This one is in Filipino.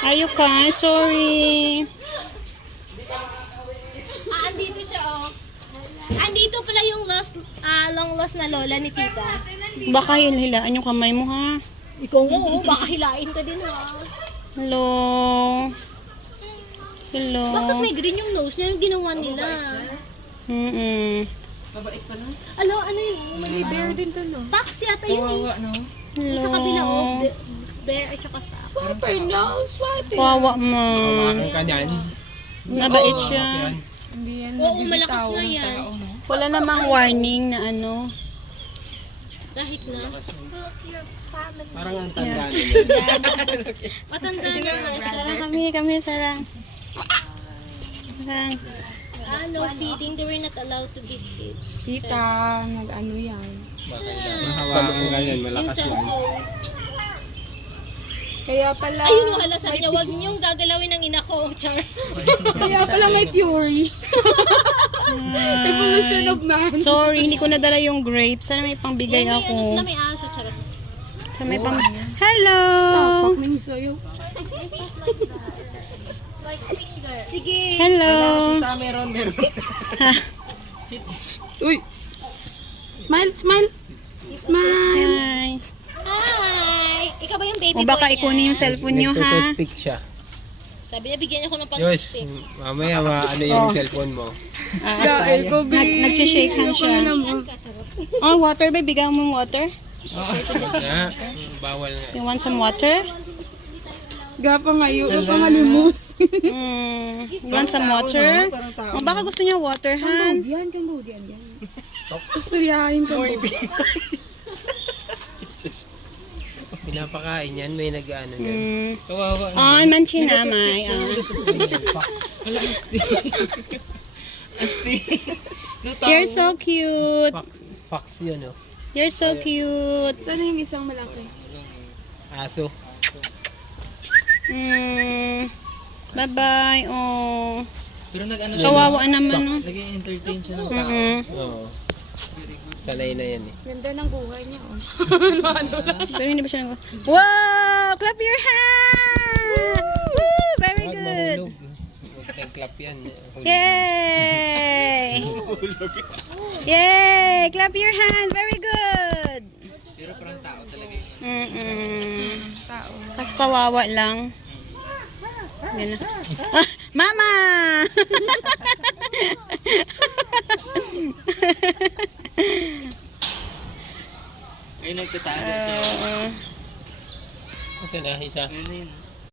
Are you kind? Sorry. Andito siya, oh. Andito pala yung long lost na lola ni tita. Baka hilaan yung kamay mo, ha? Ikaw nga, oh. Baka hilain ka din, ha. Hello. Hello. Bakit may green yung nose niya? Yung ginawa nila. Mabait pa nun. Ano yun? May bear din to, no? Fox yata yun, Kawawa, eh. no? Hello. Sa kabila, oh. Bear at saka fox. Swiper, no? Swiper. Kawawa mo. Ang kanyan. Mabait siya. Hindi yan. Oo, malakas na yan. Wala namang warning na ano. Kahit na. Parang ang tanda niya. Matanda na nga. Sarang kami, sarang. Sarang. No feeding. They were not allowed to be fed. Tita, nag-ano yan. Mahawakan ang ganyan, Yung malakas lang. cellphone. Kaya pala, Ayun, hala, sabi niya, huwag niyong gagalawin ng ina ko, Char. kaya pala may theory. Evolution of man. Sorry, hindi ko nadala yung grapes. Sana may pangbigay May ano sila, ako. may aso, Char. Sana may pang... Hello! Sapak na yung sayo. Sige. Hello! Tita, meron. Uy! Smile, smile! Smile! Hi. Hi! Ikaw ba yung baby O baka boy ikunin yung niya? cellphone nyo, ha? Nagtutoothpick siya. Sabi niya, bigyan niya ako ng Yosh, pag-toothpick. mamaya ano yung cellphone mo. Dahil ko, Nagsishake hand siya. Oh, water ba? Bigyan mo water? Nga, bawal nga. You want some water? Gapa ngayon, pangalimus. You want some water? O baka gusto niya water, ha? Cambodian, yan. Susuriyahin ka mo. Pinapakain yan, may nag-ano yan. Kawawa. Oh, manchinamay. Asti. You're so cute. Fox yun, oh. You're so cute. Sana yung isang malaki? Aso. Bye-bye. Oh. Pero nag-ano Kawawa naman, no? Nag-entertain siya ng Oo. Sanay na yan, eh. Ganda ng buhay niya, oh. Pero hindi ba siya nag... Wow! Clap your hands! Woo! Very Huwag good. mahulog. Huwag kang clap yan. Yay! Yay! Clap your hands! Very good! Pero parang tao talaga yun. Tao. Kasi kawawa lang. Yan na. Ah, Mama! Ay, nagtatago siya. Kasi na, isa.